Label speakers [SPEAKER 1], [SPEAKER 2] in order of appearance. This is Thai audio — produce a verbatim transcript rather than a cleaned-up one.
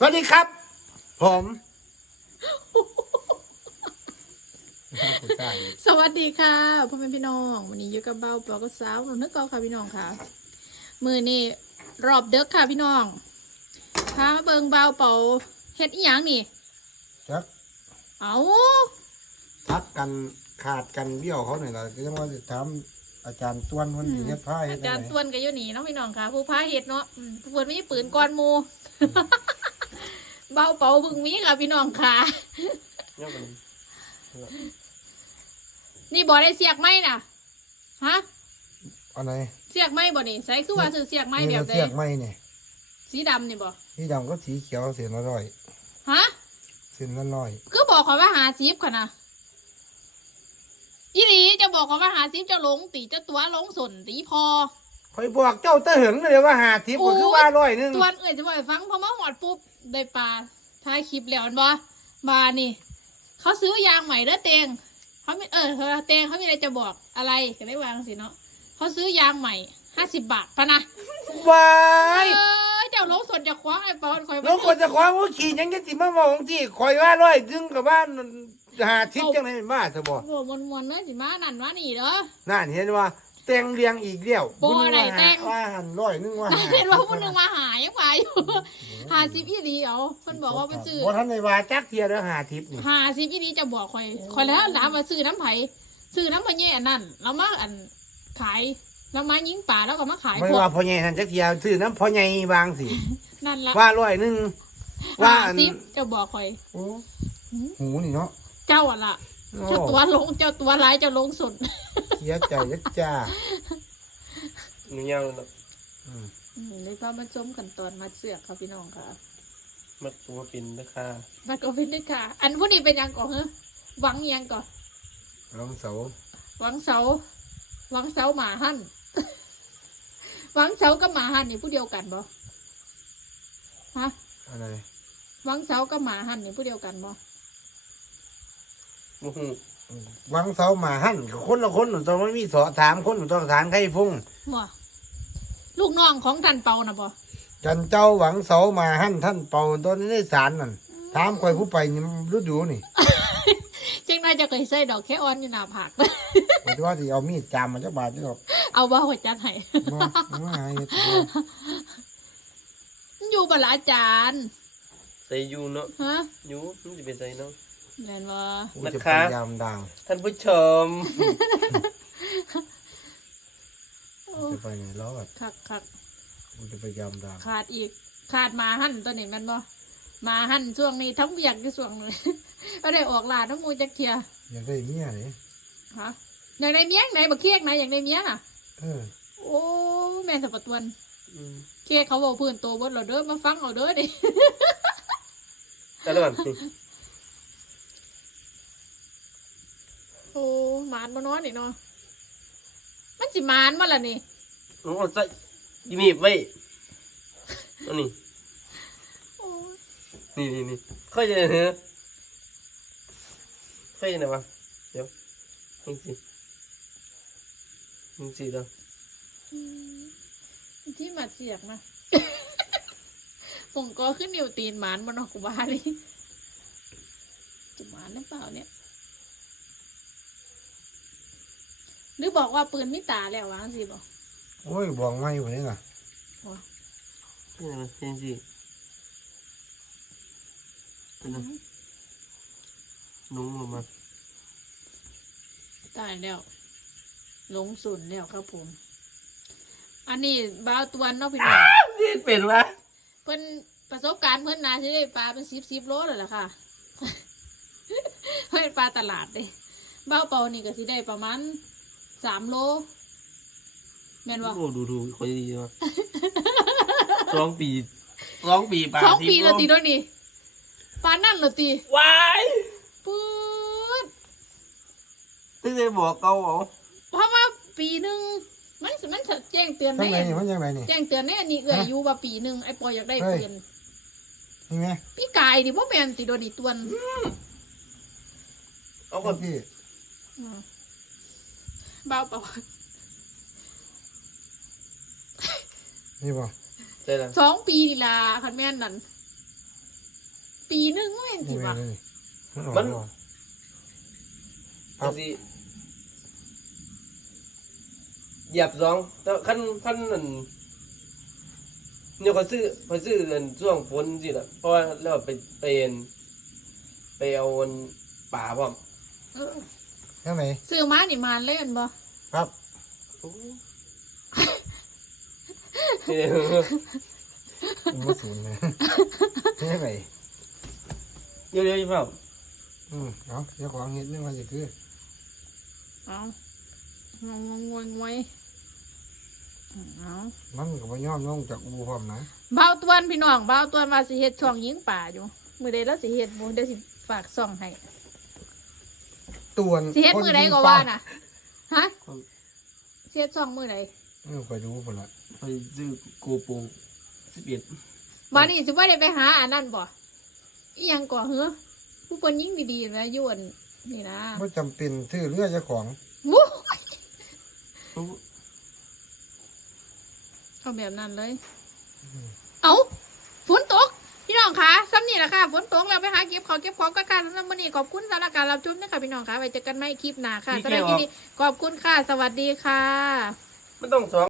[SPEAKER 1] สวัสดีครับผม
[SPEAKER 2] สวัสดีค่ะพ่อแม่พี่น้องวันนี้อยู่กับเบาปอกับสาวหนุ่มนึกเกาค่ะพี่น้องค่ะมือนี่รอบเด็กค่ะพี่น้องพามาเบิงเบาเป่าเฮ็ดอีหยังนี่
[SPEAKER 1] จัก
[SPEAKER 2] เอา
[SPEAKER 1] ทักกันขาดกันเบี้ยวเขาหน่อยละก็ยังว่าจะถามอาจารย์ต้วนวันนี้เฮ็ดผ้าเฮ็ด
[SPEAKER 2] อาจารย์
[SPEAKER 1] ไหน
[SPEAKER 2] ตวนกับอยู่นี่เน้องพี่น้องค่ะ ผู้พาเฮ็ดเนาะอืมผู้เพิ่นมีปืนก้อนหมู เบาเป่าบึงมีค่ะพี่น้องค่ะ นี่บ่ได้เสียกไหมน่ะฮะ
[SPEAKER 1] อันไหน
[SPEAKER 2] เสียกไหมบ่นี่ใส่คือว่าซื้อเสียกไหม
[SPEAKER 1] นี่
[SPEAKER 2] แบบ
[SPEAKER 1] เรา
[SPEAKER 2] ใด
[SPEAKER 1] เสียกไม้เนี่ย
[SPEAKER 2] สีดำนี่บ่
[SPEAKER 1] สีดำก็สีเขียวเสียนละร้อย
[SPEAKER 2] ฮะ
[SPEAKER 1] เส้นละร้อย
[SPEAKER 2] คือบอกเขาว่าหาซิปค่ะนะอีหลีจะบอกเขาว่าหาซิปจะหลงตีจะตัวหลงสนตีพอ
[SPEAKER 1] คอยบอกเจ้าตะเหิงเลยว่าหาทิพย์ก็คือว่าร้อยหนึง
[SPEAKER 2] ตัวเอ่ยจะบอกให้ฟังพอมาหอดปุ๊บได้ปลาท้ายคลิปแล้วอันบ่บานี่เขาซื้อยางใหม่เด้อเตงเขาไม่เออเธอเตงเขามีอะไรจะบอกอะไรก็ได้วางสิเนาะเขาซื้อยางใหม่ห้าสิบบาทพะนะ
[SPEAKER 1] วา
[SPEAKER 2] เอย อเจ้าหลงสนจะคว้าไอ้ปอนคอย
[SPEAKER 1] แล้วคนจะคว้าผู้ขี่ยังจะติมาบอกของที่คอยว่าร้อยดึงกับบ้านหาทิพย์จังไหนมาซะบ่
[SPEAKER 2] โอ้มวนมวนๆเนอะสิมานั่นว่านี่เด้อ
[SPEAKER 1] นั่นเห็นว่าแต่งเรียงอีกเดียว
[SPEAKER 2] บ่ได้
[SPEAKER 1] ว่า
[SPEAKER 2] แต่ง
[SPEAKER 1] ว่าหันร้อยหนึงว่าหา
[SPEAKER 2] เห็นว่าผู้หนึงมาหายังมาอยู่หาซิปอีดีเอาเพิ่นบอกว่าเป็นซื้อ
[SPEAKER 1] บ่ทันได้ว่าจักเทียเด้อหาทิพย์นี่
[SPEAKER 2] หาซิปอีดีจะบอกคอยคอยแล้วถามว่าซื้อน้ำไผ่ซื้อน้ำพะเย่อันนั่นแล้วมาอันขายแล้วมายิงป่าแล้วก็มาขาย
[SPEAKER 1] ไม่
[SPEAKER 2] พวก
[SPEAKER 1] ว่าพ่อใหญ่ทันจักเทียซื้อน้ำพ่อใหญ่บางสิ
[SPEAKER 2] นั่นละ
[SPEAKER 1] ว่าร้อยหนึงว่า
[SPEAKER 2] หา
[SPEAKER 1] อัน
[SPEAKER 2] ซิปจะบอกคอย
[SPEAKER 1] โอ้หูนี่เนาะ
[SPEAKER 2] เจ้าอ่ะล่ะเจ้าตัวลงเจ้าตัวร้ายเจ้าลงสุด
[SPEAKER 1] เสียใจยักจ้า
[SPEAKER 3] หนูยาวเลยนะ
[SPEAKER 1] อืม
[SPEAKER 2] อืมเลยพามาชมกันตอนมัดเสือกค่ะพี่น้องค่ะ
[SPEAKER 3] มัดตัวเป็นราคา
[SPEAKER 2] มันก็เป็นด้วยค่ะ อันพวกนี้เป็นยังก่อนเหรอหวังยังก่อน
[SPEAKER 1] ลองเสา
[SPEAKER 2] หวังเสาหวังเสาหมาหั่น หวังเสากับหมาหั่นนี่ผู้เดียวกันบ่ฮะ
[SPEAKER 1] อะไร
[SPEAKER 2] หวังเสากับหมาหั่นนี่ผู้เดียวกันบ่
[SPEAKER 3] โอ้โห
[SPEAKER 1] วางเสาหมาหั่นคนละคนหนูต้องไม่มีสอถามคนหนูต้องถามใครฟุ้ง
[SPEAKER 2] บ่ลูกน้องของท่านเปานะบ่
[SPEAKER 1] จันเจ้าหวังเสาหมาหั่นท่านเป่าตอนนี้ได้สารนั่นถามคอยผู้ไปนี่รู้ดูนี่
[SPEAKER 2] จังน่าจะเคยใส่ดอกแค่ออนอยู่หน้าผาก
[SPEAKER 1] ผมว่าที่เอามีดจามมันจะบาดจะหรอก
[SPEAKER 2] เอาบ่หัวจัดให้
[SPEAKER 1] มามาหาเฮ็ด
[SPEAKER 2] มันอยู่บ่ละอาจารย์
[SPEAKER 3] ใส่ยูเนาะ
[SPEAKER 2] ฮะ
[SPEAKER 3] ยูมันจะเป็นใส่เนาะ
[SPEAKER 2] แม่นบ่
[SPEAKER 1] กูจะพยายามดัง
[SPEAKER 3] ท่านผู้ชม
[SPEAKER 2] โอ้
[SPEAKER 1] จะไปไหนรอด
[SPEAKER 2] คักคัก
[SPEAKER 1] กูจะพยายามดัง
[SPEAKER 2] ขาดอีกขาดหมาหั่นตัวนี้แม่นบ่หมาหั่นช่วงนี้ทั้งเบียกอยู่ช่วงนี้ บ่ได้ออกลาทั้งหมูจักเที่ย
[SPEAKER 1] อยากได้เมียเลย
[SPEAKER 2] ฮะอยากได้เมียไหนบักเคียกไหนอยากได้เมียน่ะ
[SPEAKER 1] เออ
[SPEAKER 2] โอ้แม่นสะปะตวน
[SPEAKER 3] อืม
[SPEAKER 2] เคียกเขาบอกพื้นโตบดเราเด้อมาฟังเอาเด้อดิ
[SPEAKER 3] แต่ละวันนี่
[SPEAKER 2] โอ้หมานมาน้อยนี่เนาะมันสิหมานมาละนี่
[SPEAKER 3] น้องเอาใส่ยีมีบไว้อันนี้
[SPEAKER 2] โอ้ย
[SPEAKER 3] นี่นี่นี่ค่อยจะเนื้อค่อยจะไหนวะเดี๋ยวนี่สินี่สิเด้อ
[SPEAKER 2] อืมที่หมัดเสียกนะ ผมก็ขึ้นนิ้วตีนหมานมันออกกูบาเลยจะหมานหรือเปล่าเนี่ยหรือบอกว่าปืนมิตาแล้ววางสิบอก
[SPEAKER 1] โอ้ยบองไม่หมดเลยน่ะ
[SPEAKER 3] นี่นะนี่สิเป็นไงนุ่งลงมา
[SPEAKER 2] ตายแล้วหลงสุนแล้วครับผม อันนี้บ้าวตวนเนาะพี่น้อง
[SPEAKER 3] นี่เป็นวะ
[SPEAKER 2] เพิ่นประสบการณ์เพิ่นนาสิได้ปลาเป็นสิบสิบโลเลยล่ะค่ะ เพิ่นปลาตลาดเด้บ้าวเป่านี่ก็สิได้ประมาณสามโลแม่นบ่
[SPEAKER 3] โอ้ดูดูค่อยดีวะสองปีสองปีป่า
[SPEAKER 2] สองปี
[SPEAKER 3] สิบ
[SPEAKER 2] และตีด้วยนี่ปลานั่นและตี
[SPEAKER 3] วาย
[SPEAKER 2] ปื๊ด
[SPEAKER 3] ตึ้งเลยบอกเขาเหรอ
[SPEAKER 2] เพราะว่าปีหนึ่งมันมันแจ้งเตือน
[SPEAKER 1] ทั้งไหน
[SPEAKER 2] ใน
[SPEAKER 1] นี่มันยังไงนี่
[SPEAKER 2] แจ้งเตือนในอันนี้เอื้อย
[SPEAKER 1] ฮะ
[SPEAKER 2] อยู่ว่าปีหนึ่งไอ้ปอยอยากได้
[SPEAKER 1] เฮ้ย
[SPEAKER 2] เปลี่ยน
[SPEAKER 1] นี่ไง
[SPEAKER 2] พี่กายดิบ่แม่นติโดนนี่ตวน
[SPEAKER 3] เอาค
[SPEAKER 1] เอา
[SPEAKER 3] น
[SPEAKER 1] พี่
[SPEAKER 2] อืมเบาเปล่า
[SPEAKER 1] นี่บ่
[SPEAKER 3] ใช่ละ
[SPEAKER 2] สองปีนี่ล่ะคันแม่นนั่นปีหนึงก็เป็นสิ
[SPEAKER 1] นี่
[SPEAKER 2] วะ
[SPEAKER 1] นี่
[SPEAKER 3] มัน
[SPEAKER 1] ค
[SPEAKER 3] จั
[SPEAKER 1] รับ
[SPEAKER 3] งสิเหยียบสองแต่ขั้นขั้นนั่นเนี่ยเขาซื้อเขาซื้อเงินช่วงฝนสิล่ะเพราะว่าแล้วไปเป็นไปเอาอันป่าพร้อม
[SPEAKER 2] เออ
[SPEAKER 1] ยังไง
[SPEAKER 2] ซื้อมานี่มานเล่นบ่
[SPEAKER 1] ครับ มันบ่ศูนย์เลยยังไง
[SPEAKER 3] เดี๋ยวเดี๋ยวอีกเปล่า
[SPEAKER 1] อืมเอาเจ้าของเฮ็ดนี่ว่าสิคือ
[SPEAKER 2] เอางงงงงงวยเอา
[SPEAKER 1] มันก็บ่ยอมลงจากอูพร้อมนะ
[SPEAKER 2] เบาตวนพี่น้องเบาตวนว่าสิเฮ็ดช่องยิงป่าอยู่มื้อใดแล้วสิเฮ็ดบ่เดี๋ยวสิฝากซ่องให้
[SPEAKER 1] ต่วน
[SPEAKER 2] สิเฮ็ดมื้อใดก็ว่าน่ะฮะสิเฮ็ดช่องมื้อใด
[SPEAKER 1] เออไปดูพุ่นละ
[SPEAKER 3] ไปซื้อโกโปรสิบเอ็ด
[SPEAKER 2] บัดนี้สิบ่ได้ไปหาอันนั้นบ่อีหยังก่อเหรอผู้เพิ่นยิงดีๆนะอยู่อันนี่นะ
[SPEAKER 1] บ่จำเป็นซื้อเรือเจ้าของ
[SPEAKER 2] วู้เอาแบบนั้นเลย เอาฝนตก พี่น้องคะซ้ำนี่แหละค่ะฝนตกเราไปหาเก็บของเก็บของกันค่ะสำหรับวันนี้ขอบคุณสำหรับการรับชมนะคะพี่น้องคะไว้เจอกันใหม่คลิปหน้าค่ะสำหรับคลิปนี้ขอบคุณค่ะ สวัสดีค่ะ
[SPEAKER 3] ไม่ต้องสอง